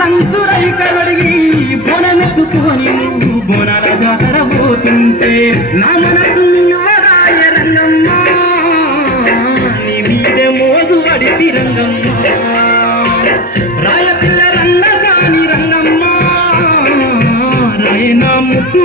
లంచురై కడిగి బొనెత్తుకొని బొనల జారబోతుంటే నా మనసు రాయ రంగమ్మ నీ మీదే మోజు అడిగి రంగమ్మ రాయ పిల్ల రంగ రంగమ్మ రాయ నా ముక్కు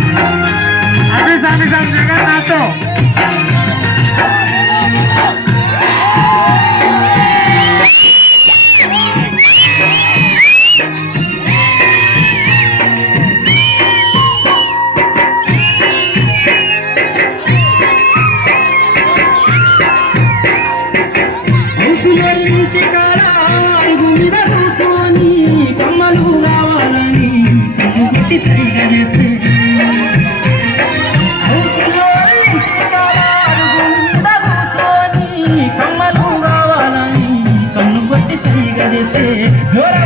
Nanisang dengan nato. Musuh yang ditinggal ಜೋರ